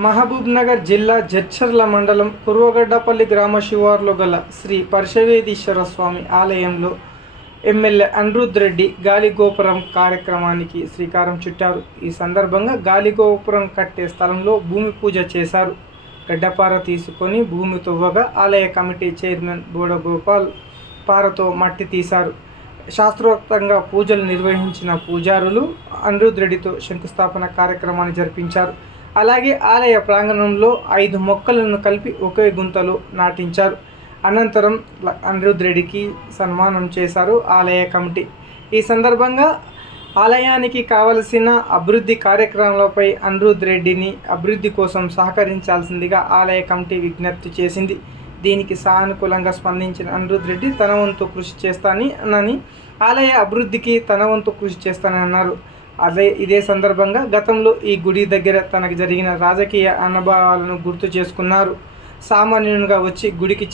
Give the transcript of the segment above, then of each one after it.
మహబూబ్నగర్ జిల్లా జడ్చర్ల మండలం కుర్వగడ్డపల్లి గ్రామ శివారులో గల శ్రీ పరశవేదీశ్వర స్వామి ఆలయంలో ఎమ్మెల్యే అనిరుద్ రెడ్డి గాలిగోపురం కార్యక్రమానికి శ్రీకారం చుట్టారు. ఈ సందర్భంగా గాలిగోపురం కట్టే స్థలంలో భూమి పూజ చేశారు. గడ్డపార తీసుకొని భూమి తవ్వగా ఆలయ కమిటీ చైర్మన్ బోడగోపాల్ పారతో మట్టి తీశారు. శాస్త్రోక్తంగా పూజలు నిర్వహించిన పూజారులు అనిరుద్ రెడ్డితో శంకుస్థాపన కార్యక్రమాన్ని జరిపించారు. అలాగే ఆలయ ప్రాంగణంలో 5 మొక్కలను కలిపి ఒకే గుంతలో నాటించారు. అనంతరం అనిరుద్ రెడ్డికి సన్మానం చేశారు ఆలయ కమిటీ. ఈ సందర్భంగా ఆలయానికి కావలసిన అభివృద్ధి కార్యక్రమాలపై అనిరుద్ రెడ్డిని అభివృద్ధి కోసం సహకరించాల్సిందిగా ఆలయ కమిటీ విజ్ఞప్తి చేసింది. దీనికి సానుకూలంగా స్పందించిన అనిరుద్ రెడ్డి తన వంతు కృషి చేస్తానని ఆలయ అభివృద్ధికి తన వంతు కృషి చేస్తానని అన్నారు. ఇదే సందర్భంగా గతంలో ఈ గుడి దగ్గర తనకు జరిగిన రాజకీయ అనుభవాలను గుర్తు చేసుకున్నారు. సామాన్యునిగా వచ్చి గుడికి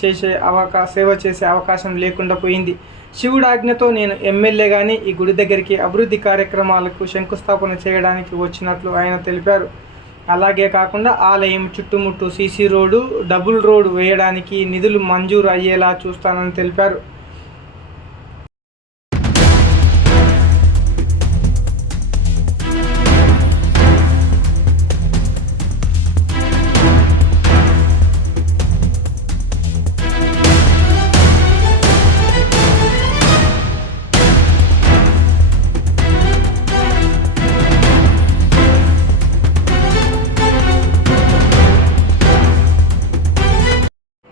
సేవ చేసే అవకాశం లేకుండా పోయింది. శివుడి ఆజ్ఞతో నేను ఎమ్మెల్యేగానే ఈ గుడి దగ్గరికి అభివృద్ధి కార్యక్రమాలకు శంకుస్థాపన చేయడానికి వచ్చినట్లు ఆయన తెలిపారు. అలాగే కాకుండా ఆలయం చుట్టుముట్టు సీసీ రోడ్డు, డబుల్ రోడ్డు వేయడానికి నిధులు మంజూరు అయ్యేలా చూస్తానని తెలిపారు.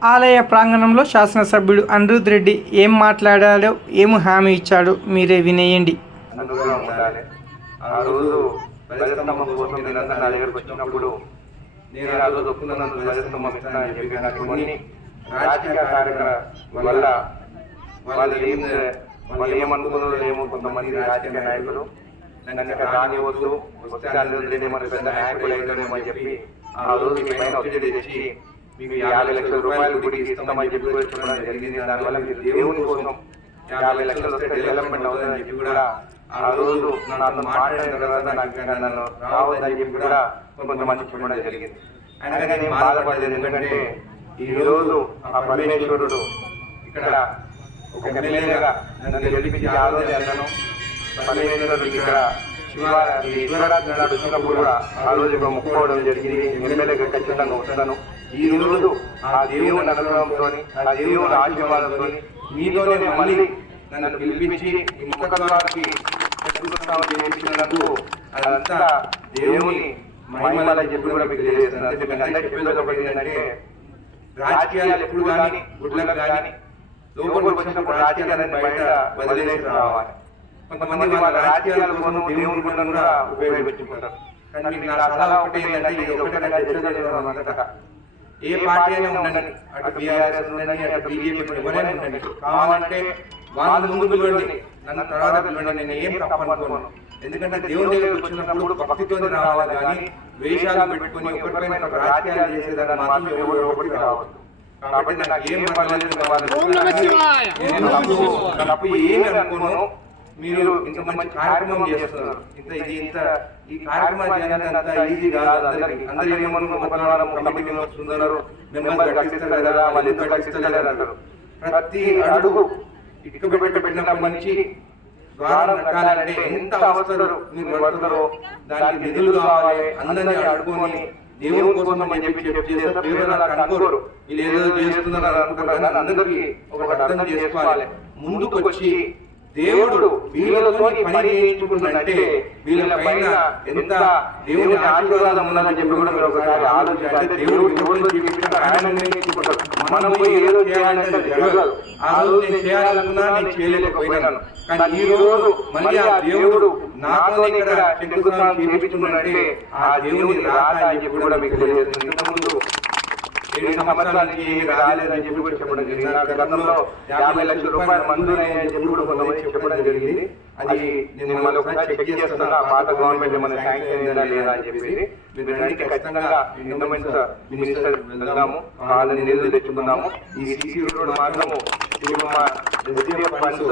ఆలయ ప్రాంగణంలో శాసనసభ్యుడు అనిరుద్ రెడ్డి ఏం మాట్లాడాడో, ఏం హామీ ఇచ్చాడో మీరే వినేయండి. ఆ రోజు బలిస్తంభం కోసం నిరంతరం నా దగ్గరకు వచ్చినప్పుడు నేను ఆ రోజు ఒప్పుకున్నందుకు బలిస్తంభం ఇస్తానని చెప్పి నాకు కొన్ని రాజకీయ కార్యక్రమం వల్ల వాళ్ళు ఏమనుకున్నారో ఏమో కొంతమంది రాజకీయ నాయకులు నన్ను ఇక్కడ రానివ్వద్దు, వస్తే అనిరుద్ రెడ్డి మన పెద్ద నాయకులు అవుతామని చెప్పి ఆ రోజు మీ పైన ఒత్తిడి తెచ్చి మీకు 50 లక్షల రూపాయలు గుడికి ఇస్తామని చెప్పి చెప్పడం జరిగింది. దానివల్ల మీరు దేవుని కోసం 50 లక్షలు వస్తే డెవలప్మెంట్ అవుతుందని చెప్పి కూడా ఆ రోజు నన్ను మాట్లాడిన తర్వాత నాకు నన్ను రావద్దని చెప్పి కూడా కొంతమంది చెప్పడం జరిగింది. అయినా నేను బాధపడలేదు. ఎందుకంటే ఈ రోజు ఆ పరమేశ్వరుడు ఇక్కడ ఒక ఎమ్మెల్యేగా నన్ను గెలిపించి ఆ రోజు అన్నాను. పరమేశ్వరుడు ఇక్కడ శివరాత్రి నాడు వచ్చినప్పుడు కూడా ఆ రోజు మొక్కుకోవడం జరిగింది. ఎమ్మెల్యేగా ఖచ్చితంగా వస్తాను. ఈ రోజు ఆ దేవుని అనుగ్రహంతో, ఆ దేవుని ఆశీర్వాదంతో మీతోనే మళ్ళీ నన్ను పిలిపించి ఈ ముఖకరానికి చేయించినందుకు అదంతా దేవుని మహిమలని చెప్పి కూడా మీకు తెలియజేస్తున్నాను. అంటే మీకు అందరికీ చెప్పేది ఒకటి ఏంటంటే, రాజకీయాలు ఎప్పుడు కానీ గుడ్లకు కానీ లోపలికి వచ్చినప్పుడు రాజకీయాలని బయట వదిలేసి రావాలి. కొంతమంది వాళ్ళ రాజకీయాల కోసం దేవుని గుణం కూడా ఉపయోగించుకుంటారు. కానీ మీకు నా సలహా ఒకటి ఏంటంటే, ఇది ఒకటే ఏ పార్టీ అయినా ఉండండి, అటు బీఆర్ఎస్ ఉండండి, అటు బీజేపీ ఎవరైనా ఉండండి, కావాలంటే వాళ్ళు ముందు పిలవండి, నన్ను తర్వాత పిలవండి, నేను ఏం తప్పనుకోను. ఎందుకంటే దేవుని దగ్గరికి వచ్చినప్పుడు భక్తితో రావాలి, కానీ వేషాలు పెట్టుకుని ఒకరిపైన రాజకీయాలు చేసేదాన్ని మాత్రం ఎవరు ఒకటి రావద్దు. కాబట్టి నాకు ఏం పర్లేదు, తప్పు ఏమి అనుకోను. మీరు ఇంత మంచి కార్యక్రమం చేస్తున్నారు. ఈ కార్యక్రమం చేయాలంటే ఈజీ కాదు. అందరూ ఏమనుకుంటున్నారు, కమిటీ మెంబర్స్ ఉన్నారు, మెంబర్స్ కట్టిస్తారు కదా, వాళ్ళు ఎందుకు కట్టిస్తలేరు అంటారు. ప్రతి అడుగు ఇటుక పెట్టినప్పటి నుంచి ద్వారం కట్టాలంటే ఎంత అవసరం మీరు పడతారో దానికి నిధులు కావాలి. అందరినీ అడుగుని దేవుని కోసం అని చెప్పి చేస్తారు. అనుకోరు, వీళ్ళు ఏదో చేస్తున్నారు అనుకుంటారు. కానీ అందరికీ ఒకటి అర్థం చేసుకోవాలి. ముందుకు వచ్చి దేవుడు వీళ్ళతో పని చేయించుకుంటుందంటే వీళ్ళ పైన ఎంత దేవుని ఆశీర్వాదం ఉందని చెప్పి కూడా మీరు ఒకసారి ఆలోచించాలి. దేవుడు జీవించుకుంటారు. మనం ఏదో చేయాలంటే జరగదు. ఆ రోజు నేను చేయాలనుకున్నా నేను చేయలేకపోయినాను. కానీ ఈ రోజు మళ్ళీ ఆ దేవుడు నాతో ఇక్కడ శంకుస్థాపన చేయించుకుంటుందంటే ఆ దేవుని రాత అని చెప్పి కూడా మీకు తెలియజేస్తుంది. ఇంతకుముందు 7 సంవత్సరాలకి ఏమి రాలేదని చెప్పి కూడా చెప్పడం జరిగింది. నా గతంలో 50 లక్షల రూపాయలు మంజూరయ్యాయని చెప్పి కూడా కొంతమంది చెప్పడం జరిగింది. అది నేను మిమ్మల్ని ఒకసారి చెక్ చేస్తున్నా, పాత గవర్నమెంట్ మన శాంక్షన్ అయిందా లేదా అని చెప్పి. మీరు రెండింటికి ఖచ్చితంగా ఎండోమెంట్స్ మినిస్టర్ వెళ్దాము, వాళ్ళని నిధులు తెచ్చుకున్నాము. ఈ సీసీ రోడ్ మాత్రము funds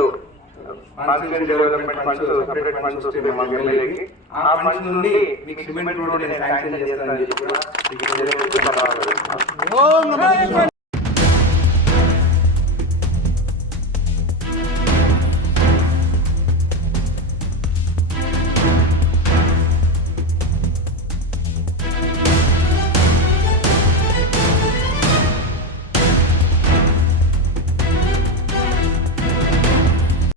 constituency development funds separate funds వస్తే మా ఎమ్మెల్యేకి ఆ ఫండ్స్ నుండి మీకు సిమెంట్ రోడ్ నేను శాంక్షన్ చేస్తానని చెప్పి కూడా మీకు తెలియజేస్తూ ధన్యవాదాలు.